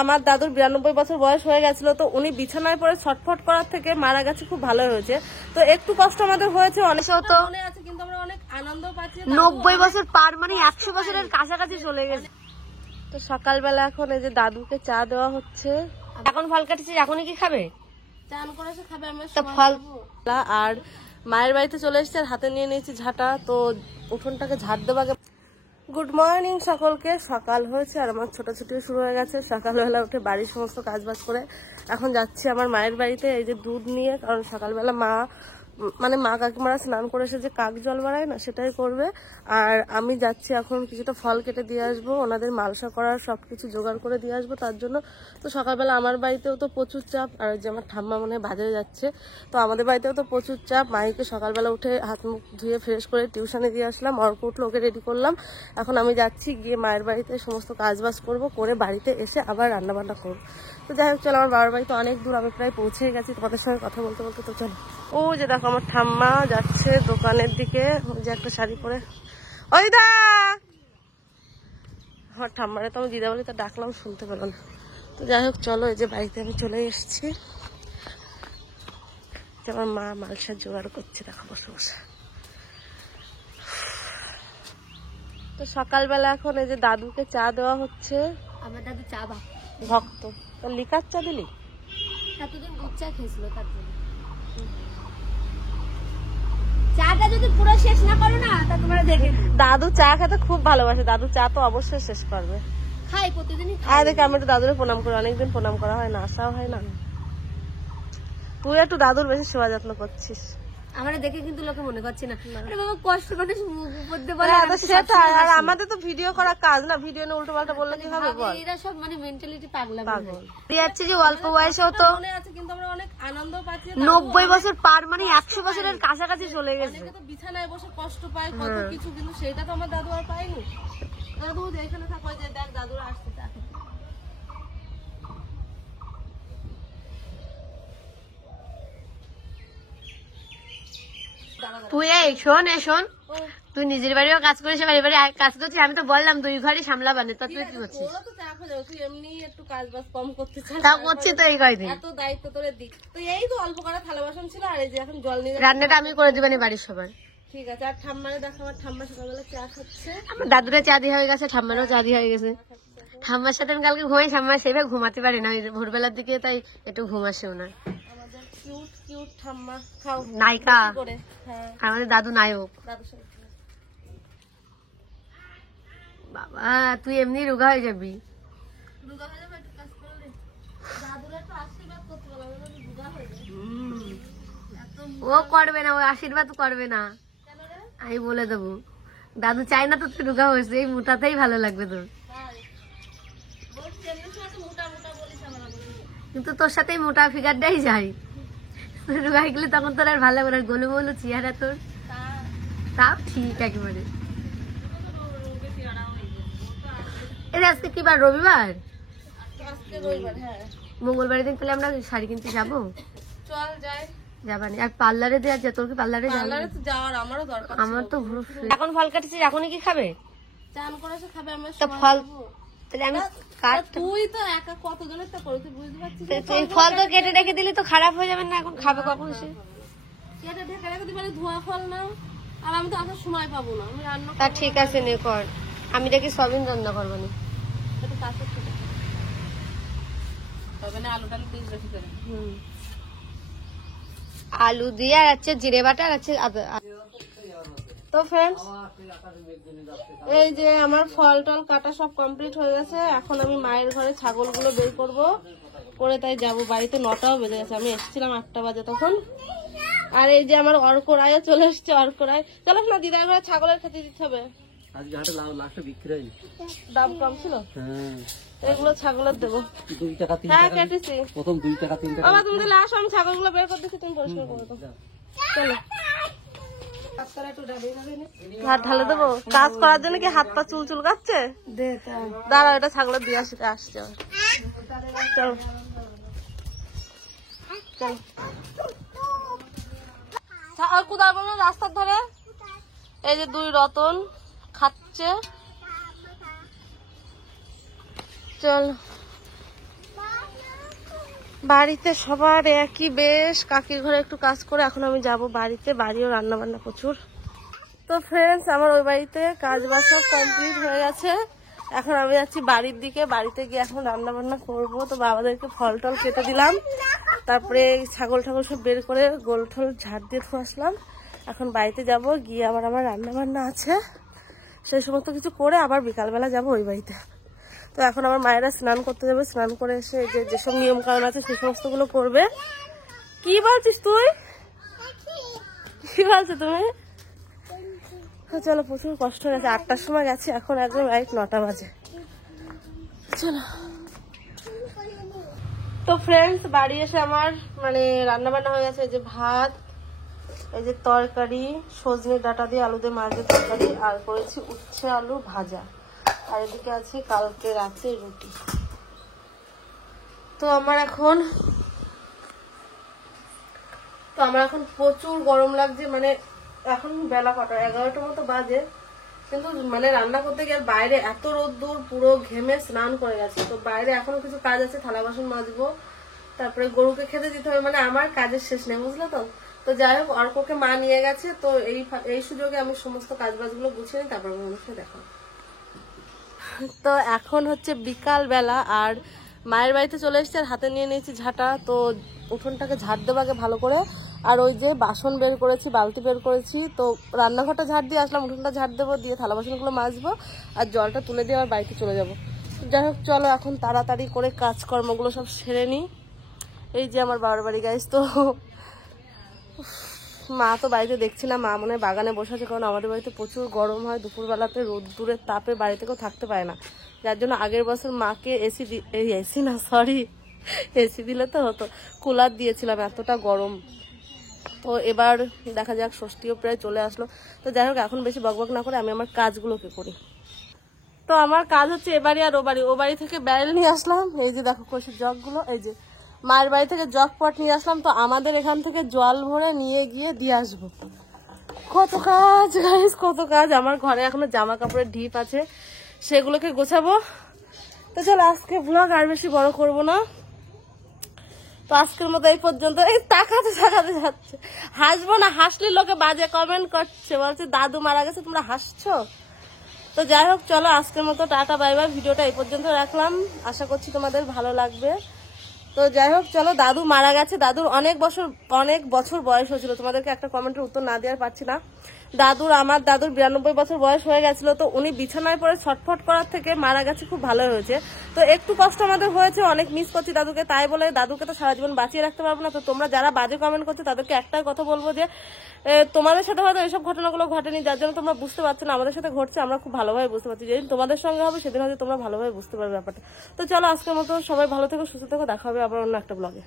আমার দাদুর 92 বছর বয়স হয়ে গেছিল, তো উনি বিছানায় পড়ে ছটফট করার থেকে মারা গেছে, খুব ভালো হয়েছে। তো একটু কষ্ট আমাদের হয়েছে, অনেক মনে আছে, কিন্তু আমরা অনেক আনন্দ পাচ্ছি। 90 বছর পার মানে 100 বছরের কাছাকাছি চলে গেছে। তো সকালবেলা এখন এই যে দাদুকে চা দেওয়া হচ্ছে। এখন ফল কাটছিস, এখনই কি খাবে? চান করে খাবে আমরা ফল। আর মায়ের বাড়িতে চলে এসেছে, আর হাতে নিয়ে নিয়েছি ঝাঁটা, তো উঠোনটাকে ঝাড় দেবো আগে। গুড মর্নিং সকলকে। সকাল হয়েছে আর আমার ছোটাছুটিও শুরু হয়ে গেছে। সকালবেলা উঠে বাড়ির সমস্ত কাজবাজ করে এখন যাচ্ছি আমার মায়ের বাড়িতে এই যে দুধ নিয়ে, কারণ সকালবেলা মা কাকিমারা স্নান করে এসে যে কাক জল বাড়ায় না, সেটাই করবে। আর আমি যাচ্ছি এখন কিছুটা ফল কেটে দিয়ে আসবো, ওনাদের মালসা করার সবকিছু জোগাড় করে দিয়ে আসবো তার জন্য। তো সকালবেলা আমার বাড়িতেও তো প্রচুর চাপ, আর যে আমার ঠাম্মা মনে হয় বাজারে যাচ্ছে, তো আমাদের বাড়িতেও তো প্রচুর চাপ। মাইকে সকালবেলা উঠে হাত মুখ ধুয়ে ফ্রেশ করে টিউশনে দিয়ে আসলাম, অর্ক উঠলো, ওকে রেডি করলাম। এখন আমি যাচ্ছি গিয়ে মায়ের বাড়িতে সমস্ত কাজবাজ করবো, করে বাড়িতে এসে আবার রান্নাবান্না করবো। তো যাই হোক চলো, আমার বাবার বাড়ি তো অনেক দূর, আমি প্রায় পৌঁছে গেছি তোমাদের সঙ্গে কথা বলতে বলতে। তো চলো, ও যে দেখো আমার ঠাম্মা যাচ্ছে দোকানের দিকে, যে একটা শাড়ি পরে। ওই দা, আমার ঠাম্মারে তো আমি দিদা বলি, তো ডাকলাম শুনতে পেলো না। তো যাই হোক চলো, এই যে বাড়িতে আমি চলে এসেছি। আমার মা মালসার জোগাড় করছে, দেখো বসে বসে। তো সকালবেলা এখন এই যে দাদুকে চা দেওয়া হচ্ছে। আমার দাদু চা ভক্ত, তো লিকার চা দিলি? এতদিন দুধ চা খেয়েছিল, তার জন্য। চাটা যদি পুরো শেষ না করো না, তা তোমরা দেখে। দাদু চা খেতে খুব ভালোবাসে, দাদু চা তো অবশ্যই শেষ করবে। খাই প্রতিদিনই। আর দেখে আমি একটু দাদুরে প্রণাম করি, অনেকদিন প্রণাম করা হয় না, আসাও হয় না। তুই একটু দাদুর বেশি সেবা যত্ন করছিস। আমার দেখে কিন্তু লোকে মনে করছে না, আরে বাবা কষ্ট করে মুখ উপর দিয়ে বলে। আর আমাদের তো ভিডিও করা কাজ না, ভিডিও নিয়ে উল্টো পাল্টা বললে কি হবে বল? এরা সব মানে মেন্টালিটি পাগলা। যাচ্ছে যে অল্প বয়সেও তো মনে আছে, কিন্তু আমরা অনেক আনন্দ পাচ্ছি। 90 বছর পার মানে 100 বছরের কাছাকাছি চলে গেছে। অনেকে তো বিছানায় বসে কষ্ট পায় কত কিছু, কিন্তু সেটা তো আমার দাদু আর পায়নি। দাদু এখানে থাকো, যে দেখ দাদুরা আসছে। তুই এই শোন, তুই নিজের বাড়িও কাজ করিস, বাড়ি বাড়ি কাজ করছিস। আমি তো বললাম 2 ঘরই সামলাবানে, তা তুই কি করছিস? তুই এমনি একটু কাজ বাজ কম করতে চাস, তা করছি তো এই কয়দিন। এত দায়িত্ব তোরে দিই তো, এই তো অল্প করে থালা বাসন ছিল, আর এই যে এখন জল নিয়ে রান্নাটা আমি করে দিবানি বাড়ির সবার। ঠিক আছে। আর ঠাম্মারে দেখো, আমার ঠাম্মা সকালবেলা চা খাচ্ছে। আমার দাদুরা চা দিয়ে হয়ে গেছে, ঠাম্মারও চা দিয়ে হয়ে গেছে। ঠাম্মার সাথে আমি কালকে ঘুমাই, ঠাম্মা সেভাবে ঘুমাতে পারি না, ওই ভোরবেলার দিকে, তাই একটু ঘুম আসেও না। আমাদের কিউট কিউট ঠাম্মা, খাও নায়িকা। হ্যাঁ, আমাদের দাদু নায়ক। দাদুর সাথে বাবা তুই এমনি রোগা হয়ে যাবি। ও করবে না, ও আশীর্বাদ করবে না, আমি বলে দেবো। দাদু চাই না তো তুই রোগা হয়েছে, এই মোটাতেই ভালো লাগবে তোর। কিন্তু তোর সাথে মোটা ফিগারটাই যায়, রোগা হয়ে গেলে তখন তোর আর ভালো লাগবে না, গোলু গোলু চেহারা তোর। তাও ঠিক একেবারে। আজকে কি বার? রবিবার। মঙ্গলবার দিন তাহলে আমরা শাড়ি কিনতে যাবো। চল যাই। যাবানি? আর পার্লারে দেওয়া যায়, তোর কি পার্লারে যাওয়ার আমারও দরকার। আমার তো এখন ফল কাটছিস, এখনই কি খাবে? চান করে খাবে। আমি তো ফল তাহলে আমি কাট। তুই তো একা কতজনের তো করে, তুই বুঝতে পারছিস? এই ফল তো কেটে রেখে দিলি তো খারাপ হয়ে যাবে না, এখন খাবে কখন সে? কেটে ঢেকে রেখে দিবি, ধোয়া ফল না। আর আমি তো আসার সময় পাবো না, আমি রান্না। তা ঠিক আছে নে কর, আমি দেখি সবিন রান্না করবো না। আলু দিয়ে আর আছে জিরে বাটা আর আছে আদা। তো ফ্রেন্ডস, এই যে আমার ফল টল কাটা সব কমপ্লিট হয়ে গেছে। এখন আমি মায়ের ঘরে ছাগলগুলো বের করব, করে তাই যাব বাড়িতে। 9টাও বেজে গেছে, আমি এসেছিলাম 8টা বাজে তখন। আর এই যে আমার অর্করায় চলে এসছে, অর্করায় চলো না, দিদার ঘরে ছাগলের খেতে দিতে হবে। দাম কম ছিল, এগুলো ছাগলের দেবো। হ্যাঁ কেটেছি, প্রথম 2 টাকা 3 টাকা। বাবা তুমি তাহলে আসো, আমি ছাগলগুলো বের করে দিচ্ছি, তুমি পরিষ্কার করে দাও। চলো হাত ঢালে দেবো। কাজ করার জন্য কি হাত পা চুল চুল কাচ্ছে? দাঁড়া, এটা ছাগলের দিয়ে আসতে আসছে। চলো চলো, কোথায় বলো? রাস্তার ধারে এই যে 2 রতন খাচ্ছে। চল বাড়িতে সবার একই বেশ, কাকির ঘরে একটু কাজ করে এখন আমি যাব বাড়িতে। বাড়িও রান্না বান্না প্রচুর। তো ফ্রেন্ডস, আমার ওই বাড়িতে কাজ বাজ সব কমপ্লিট হয়ে গেছে। এখন আমি যাচ্ছি বাড়ির দিকে। বাড়িতে গিয়ে এখন রান্না বান্না করবো। তো বাবাদেরকে ফল টল কেটে দিলাম, তারপরে ছাগল ঠাগল সব বের করে গোল ঠোল ঝাড় দিয়ে ধুয়ে আসলাম। এখন বাড়িতে যাব, গিয়ে আবার আমার রান্না বান্না আছে, সেই সমস্ত কিছু করে আবার বিকালবেলা যাব ওই বাড়িতে। তো এখন আমার মায়েরা স্নান করতে যাবে, স্নান করে এসে যেসব নিয়ম কানুন আছে সেই সমস্তগুলো করবে। কি বলছিস তুই? কি বলছো তুমি? চলো, প্রচুর কষ্ট হয়ে গেছে। 8টার সময় গেছে, এখন একদম রাইট 9টা বাজে। চলো। তো ফ্রেন্ডস, বাড়ি এসে আমার মানে রান্না বান্না হয়ে গেছে। এই যে ভাত, এই যে তরকারি, সজনে ডাঁটা দিয়ে আলু দিয়ে মাছ দিয়ে তরকারি, আর করেছি উচ্ছে আলু ভাজা, আর এদিকে আছে কালকে রাতে রুটি। তো আমার এখন প্রচুর গরম লাগছে। মানে এখন বেলা কটা, 11টার মতো বাজে, কিন্তু মানে রান্না করতে গিয়ে বাইরে এত রোদ্দুর, পুরো ঘেমে স্নান করে গেছে। তো বাইরে এখনো কিছু কাজ আছে, থালা বাসন মাজবো, তারপরে গরুকে খেতে দিতে হবে। মানে আমার কাজের শেষ নেই, বুঝলে তো। তো যাই হোক, অর্ককে মা নিয়ে গেছে, তো এই সুযোগে আমি সমস্ত কাজ বাজগুলো গুছিয়ে নিই, তারপর মানুষকে দেখাবো। তো এখন হচ্ছে বিকাল বেলা, আর মায়ের বাড়িতে চলে এসেছে, আর হাতে নিয়ে নিয়েছি ঝাঁটা। তো উঠোনটাকে ঝাড় দেবো আগে ভালো করে, আর ওই যে বাসন বের করেছি, বালতি বের করেছি। তো রান্নাঘরটা ঝাড় দিয়ে আসলাম, উঠোনটা ঝাড় দেবো, দিয়ে থালা বাসনগুলো মাজবো, আর জলটা তুলে দিয়ে আবার বাড়িতে চলে যাবো। যাই হোক, চলো এখন তাড়াতাড়ি করে কাজকর্মগুলো সব সেরে নিই। এই যে আমার বাবার বাড়ি গাইস। তো মা তো বাড়িতে দেখছি না, মা মনে হয় বাগানে বসে আছে, কারণ আমাদের বাড়িতে প্রচুর গরম হয়, দুপুরবেলাতে রোদ্দুরের তাপে বাড়ি থেকেও থাকতে পারে না। যার জন্য আগের বছর মাকে এসি দিলে তো হতো, কুলার দিয়েছিলাম, এতটা গরম। তো এবার দেখা যাক, ষষ্ঠীও প্রায় চলে আসলো। তো যাই হোক, এখন বেশি বকবক না করে আমি আমার কাজগুলোকে করি। তো আমার কাজ হচ্ছে এবারই আর ও বাড়ি থেকে ব্যারেল নিয়ে আসলাম। এই যে দেখো কষির জগগুলো, এই যে মায়ের বাড়ি থেকে জগ পট নিয়ে আসলাম। তো আমাদের এখান থেকে জল ভরে নিয়ে গিয়ে দিয়ে আসবো। কত কাজ গাইস, কত কাজ। আমার ঘরে এখনো জামা কাপড়ের ঢিপ আছে, সেগুলোকে গোছাবো। তো চলো, আজকে ব্লগ আর বেশি বড় করব না। তো আজকের মতো এই পর্যন্ত। এই তাকাতে যাচ্ছে, হাসবো না, হাসলে লোকে বাজে কমেন্ট করছে, বলছে দাদু মারা গেছে তোমরা হাসছো। তো যাই হোক, চলো আজকের মতো টাটা বাই বাই। ভিডিওটা এই পর্যন্ত রাখলাম, আশা করছি তোমাদের ভালো লাগবে। তো যাই হোক, চলো, দাদু মারা গেছে। দাদুর অনেক বছর বয়স হয়েছিল। তোমাদেরকে একটা কমেন্টের উত্তর না দেওয়ার পারছি না। আমার দাদুর 92 বছর বয়স হয়ে গেছিল। তো উনি বিছানায় পড়ে ছটফট করার থেকে মারা গেছে, খুব ভালো হয়েছে। তো একটু কষ্ট আমাদের হয়েছে, অনেক মিস করছি দাদুকে। তাই বলে দাদুকে তো সারা জীবন বাঁচিয়ে রাখতে পারবো না। তো তোমরা যারা বাজে কমেন্ট করছো তাদেরকে একটাই কথা বলবো যে তোমাদের সাথে হয়তো এইসব ঘটনাগুলো ঘটেনি, যার জন্য তোমরা বুঝতে পারছো না। আমাদের সাথে ঘটছে, আমরা খুব ভালোভাবে বুঝতে পারছি। যেদিন তোমাদের সঙ্গে হবে সেদিন হয়তো তোমরা ভালোভাবে বুঝতে পারবে ব্যাপারটা। তো চলো, আজকের মতো সবাই ভালো থেকো, সুস্থ থেকো, দেখা হবে আবার অন্য একটা ব্লগে।